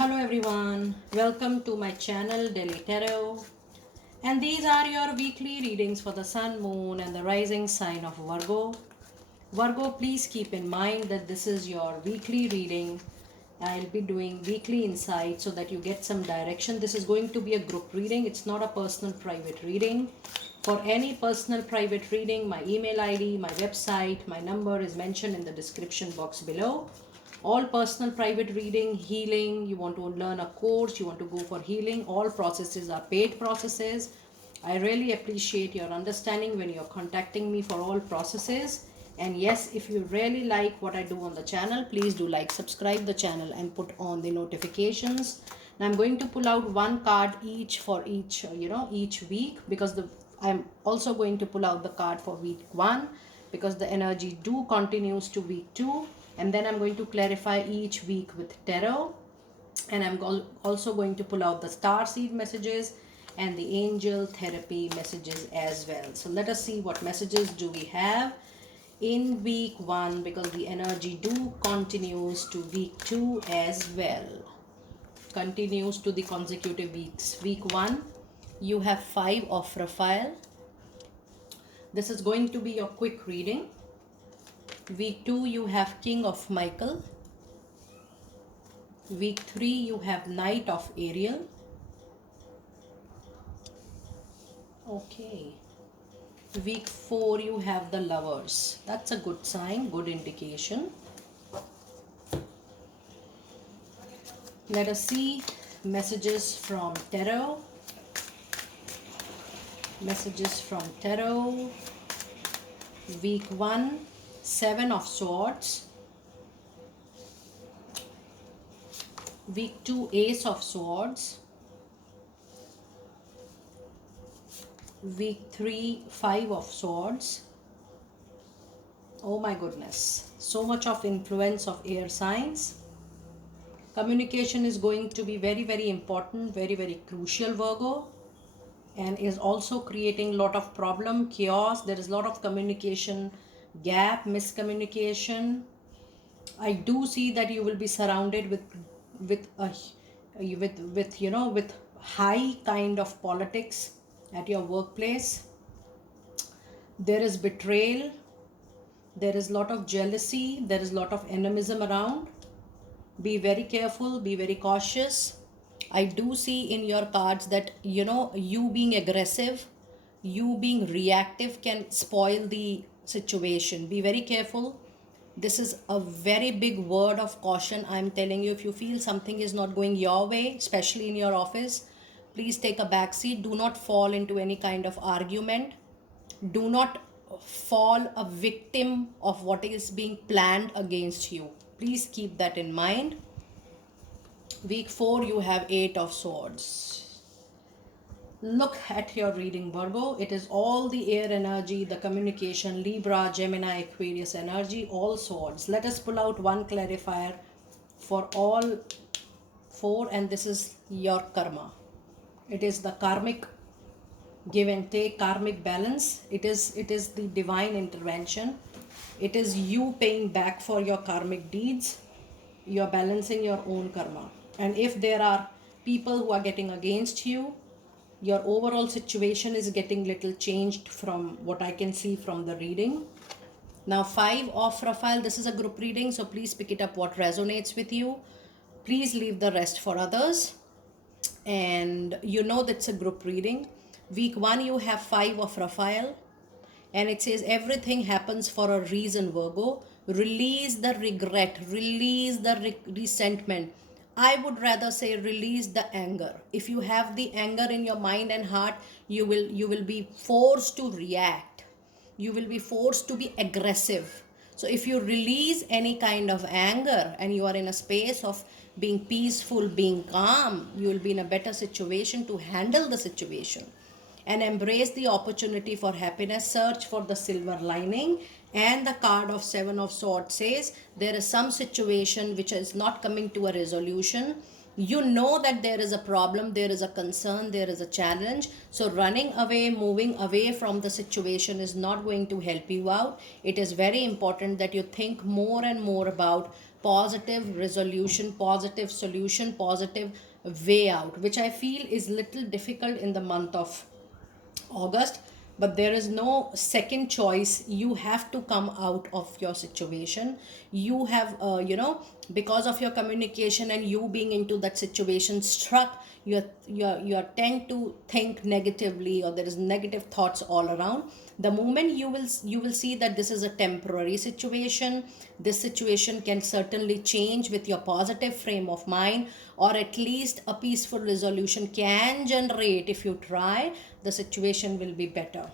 Hello everyone, welcome to my channel Daily Tarot, and these are your weekly readings for the Sun, Moon and the rising sign of Virgo. Virgo, please keep in mind that this is your weekly reading. I'll be doing weekly insight so that you get some direction. This is going to be a group reading. It's not a personal private reading. For any personal private reading, my email ID, my website, my number is mentioned in the description box below. All personal private reading, healing, you want to learn a course, you want to go for healing, all processes are paid processes. I really appreciate your understanding when you're contacting me for all processes. And yes, if you really like what I do on the channel, please do like, subscribe the channel and put on the notifications. Now I'm going to pull out one card each for each each week, because I'm also going to pull out the card for week 1 because the energy do continues to week 2, and then I'm going to clarify each week with tarot, and I'm also going to pull out the star seed messages and the angel therapy messages as well. So let us see what messages do we have in week 1, because the energy do continues to week 2 as well, continues to the consecutive weeks. Week 1 you have 5 of Raphael. This is going to be your quick reading. Week 2 you have King of Michael. Week 3 you have Knight of Ariel. Okay. Week 4 you have the Lovers. That's a good sign, good indication. Let us see messages from tarot. Messages from tarot. Week 1, 7 of Swords. Week 2, Ace of Swords. Week 3, 5 of Swords. Oh my goodness, so much of influence of air signs. Communication is going to be very, very important, very, very crucial, Virgo, and is also creating a lot of problem, chaos. There is a lot of communication gap, miscommunication. I do see that you will be surrounded with high kind of politics at your workplace. There is betrayal, there is a lot of jealousy, there is a lot of animism around. Be very careful, be very cautious. I do see in your cards that you being aggressive, you being reactive can spoil the situation. Be very careful. This is a very big word of caution. I'm telling you, if you feel something is not going your way, especially in your office, please take a back seat. Do not fall into any kind of argument. Do not fall a victim of what is being planned against you. Please keep that in mind. Week 4 you have 8 of Swords. Look at your reading, Virgo. It is all the air energy, the communication, Libra, Gemini, Aquarius energy, all swords. Let us pull out one clarifier for all 4, and this is your karma. It is the karmic give and take, karmic balance. It is the divine intervention. It is you paying back for your karmic deeds. You're balancing your own karma. And if there are people who are getting against you, your overall situation is getting little changed from what I can see from the reading. Now 5 of Raphael, this is a group reading, so please pick it up what resonates with you. Please leave the rest for others. And that's a group reading. Week 1 you have 5 of Raphael, and it says everything happens for a reason, Virgo. Release the regret, release the resentment. I would rather say release the anger. If you have the anger in your mind and heart, you will be forced to react. You will be forced to be aggressive. So if you release any kind of anger and you are in a space of being peaceful, being calm, you will be in a better situation to handle the situation. And embrace the opportunity for happiness. Search for the silver lining. And the card of 7 of Swords says there is some situation which is not coming to a resolution. You know that there is a problem, there is a concern, there is a challenge. So running away, moving away from the situation is not going to help you out. It is very important that you think more and more about positive resolution, positive solution, positive way out, which I feel is little difficult in the month of August, but there is no second choice. You have to come out of your situation. You have, because of your communication and you being into that situation struck, you tend to think negatively, or there is negative thoughts all around. The moment you will see that this is a temporary situation. This situation can certainly change with your positive frame of mind, or at least a peaceful resolution can generate. If you try, the situation will be better.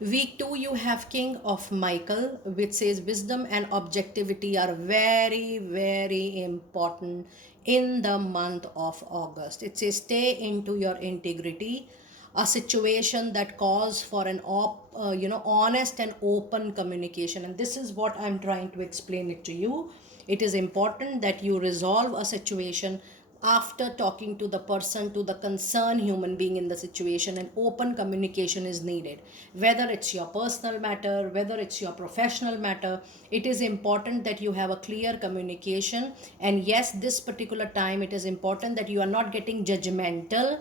Week 2, you have King of Michael, which says wisdom and objectivity are very, very important in the month of August. It says stay into your integrity, a situation that calls for an honest and open communication. And this is what I'm trying to explain it to you. It is important that you resolve a situation after talking to the person, to the concerned human being in the situation, and open communication is needed. Whether it's your personal matter, whether it's your professional matter, it is important that you have a clear communication. And yes, this particular time, it is important that you are not getting judgmental.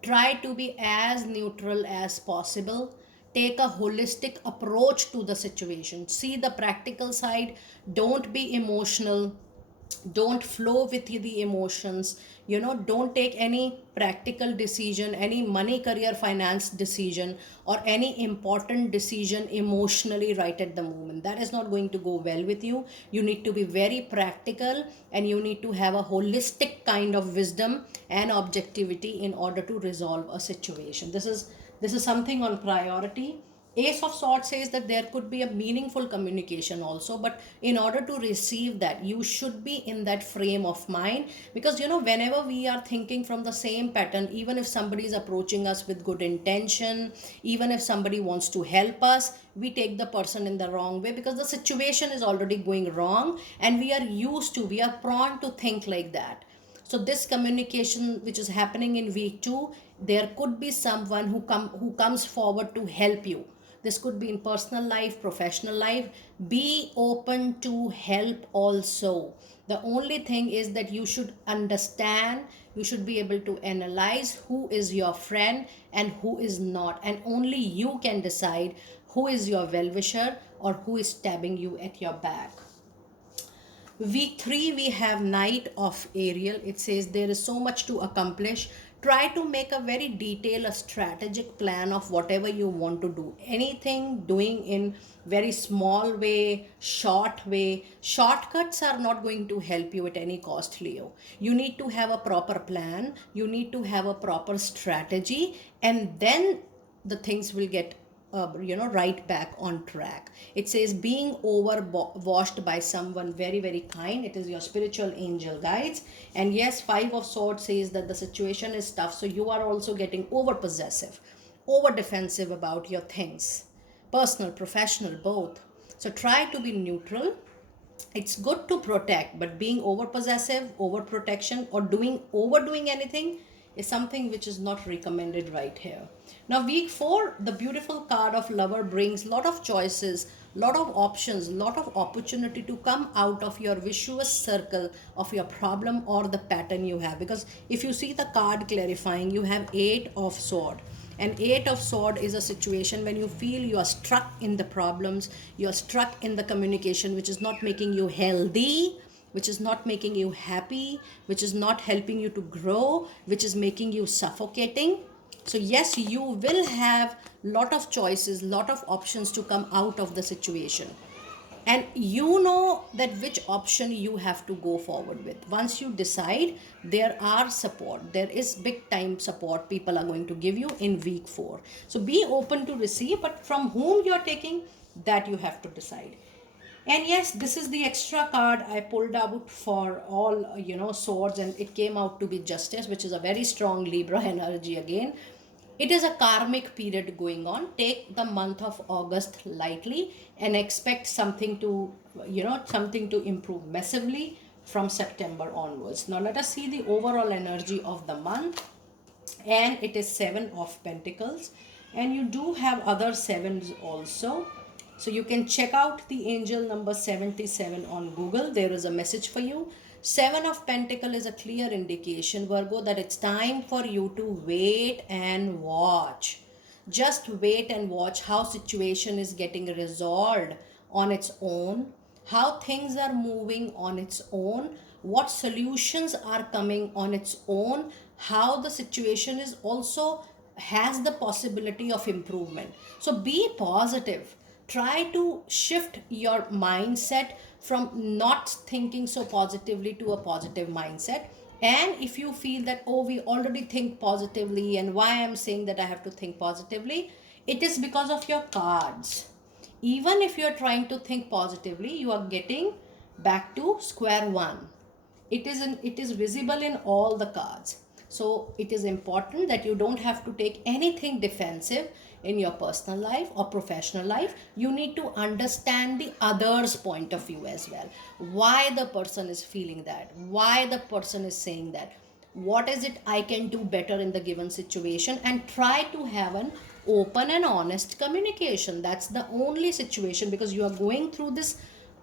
Try to be as neutral as possible. Take a holistic approach to the situation. See the practical side. Don't be emotional. Don't flow with the emotions. Don't take any practical decision, any money, career, finance decision, or any important decision emotionally right at the moment. That is not going to go well with you. You need to be very practical, and you need to have a holistic kind of wisdom and objectivity in order to resolve a situation. This is something on priority. Ace of Swords says that there could be a meaningful communication also, but in order to receive that, you should be in that frame of mind. Because whenever we are thinking from the same pattern, even if somebody is approaching us with good intention, even if somebody wants to help us, we take the person in the wrong way, because the situation is already going wrong, and we are prone to think like that. So this communication which is happening in week 2, there could be someone who comes forward to help you. This could be in personal life, professional life. Be open to help also. The only thing is that you should understand, you should be able to analyze who is your friend and who is not, and only you can decide who is your well-wisher or who is stabbing you at your back. Week 3, we have Knight of Ariel. It says there is so much to accomplish. Try to make a very detailed, a strategic plan of whatever you want to do. Anything doing in very small way, short way. Shortcuts are not going to help you at any cost, Leo. You need to have a proper plan. You need to have a proper strategy, and then the things will get right back on track. It says being washed by someone very, very kind. It is your spiritual angel guides. And yes, 5 of Swords says that the situation is tough, so you are also getting over possessive, over defensive about your things, personal, professional, both. So try to be neutral. It's good to protect, but being over possessive, over protection, or overdoing anything is something which is not recommended right here. Now week 4, the beautiful card of Lover brings lot of choices, lot of options, lot of opportunity to come out of your vicious circle of your problem or the pattern you have. Because if you see the card clarifying, you have 8 of Swords. And 8 of Swords is a situation when you feel you are stuck in the problems, you are stuck in the communication which is not making you healthy, which is not making you happy, which is not helping you to grow, which is making you suffocating. So yes, you will have lot of choices, lot of options to come out of the situation, and you know that which option you have to go forward with. Once you decide, there are support, there is big time support people are going to give you in week 4. So be open to receive, but from whom you're taking, that you have to decide. And yes, this is the extra card I pulled out for all swords, and it came out to be Justice, which is a very strong Libra energy again. It is a karmic period going on. Take the month of August lightly and expect something to improve massively from September onwards. Now let us see the overall energy of the month, and it is 7 of Pentacles, and you do have other sevens also. So you can check out the angel number 77 on Google. There is a message for you. Seven of Pentacle is a clear indication, Virgo, that it's time for you to wait and watch. Just wait and watch how situation is getting resolved on its own, how things are moving on its own, what solutions are coming on its own, how the situation is also has the possibility of improvement. So be positive. Try to shift your mindset from not thinking so positively to a positive mindset. And if you feel that, oh, we already think positively, and why I'm saying that I have to think positively, it is because of your cards. Even if you're trying to think positively, you are getting back to square one. It is visible in all the cards. So it is important that you don't have to take anything defensive in your personal life or professional life. You need to understand the other's point of view as well. Why the person is feeling that, why the person is saying that, what is it I can do better in the given situation, and try to have an open and honest communication. That's the only situation, because you are going through this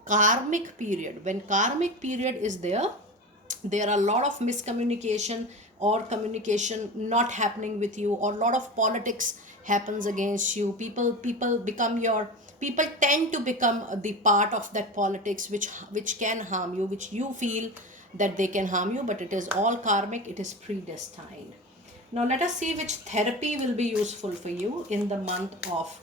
karmic period. When karmic period is there are a lot of miscommunication or communication not happening with you, or a lot of politics happens against you. People tend to become the part of that politics, which can harm you, which you feel that they can harm you, but it is all karmic, it is predestined. Now let us see which therapy will be useful for you in the month of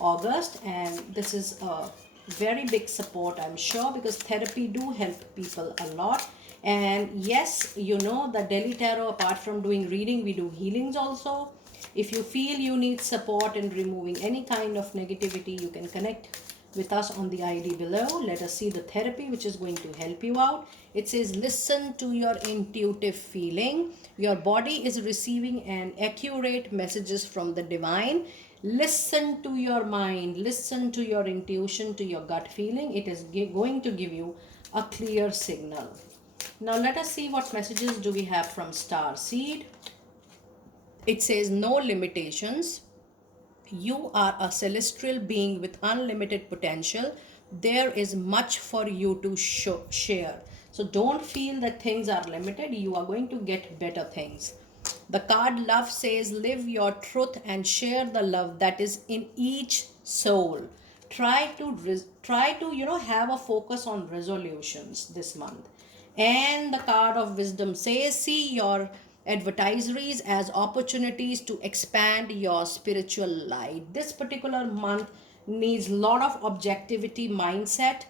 August. And this is a very big support, I'm sure, because therapy do help people a lot. And yes, you know, the Delhi Tarot, apart from doing reading, we do healings also. If you feel you need support in removing any kind of negativity, you can connect with us on the ID below. Let us see the therapy which is going to help you out. It says, listen to your intuitive feeling. Your body is receiving an accurate messages from the divine. Listen to your mind, listen to your intuition, to your gut feeling. It is going to give you a clear signal. Now let us see what messages do we have from Star Seed. It says, no limitations. You are a celestial being with unlimited potential. There is much for you to share. So don't feel that things are limited. You are going to get better things. The card love says, live your truth and share the love that is in each soul. Try to have a focus on resolutions this month. And the card of wisdom says, see your advertiseries as opportunities to expand your spiritual light. This particular month needs a lot of objectivity mindset.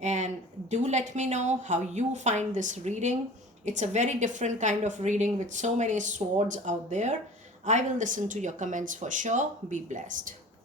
And do let me know how you find this reading. It's a very different kind of reading with so many swords out there. I will listen to your comments for sure. Be blessed.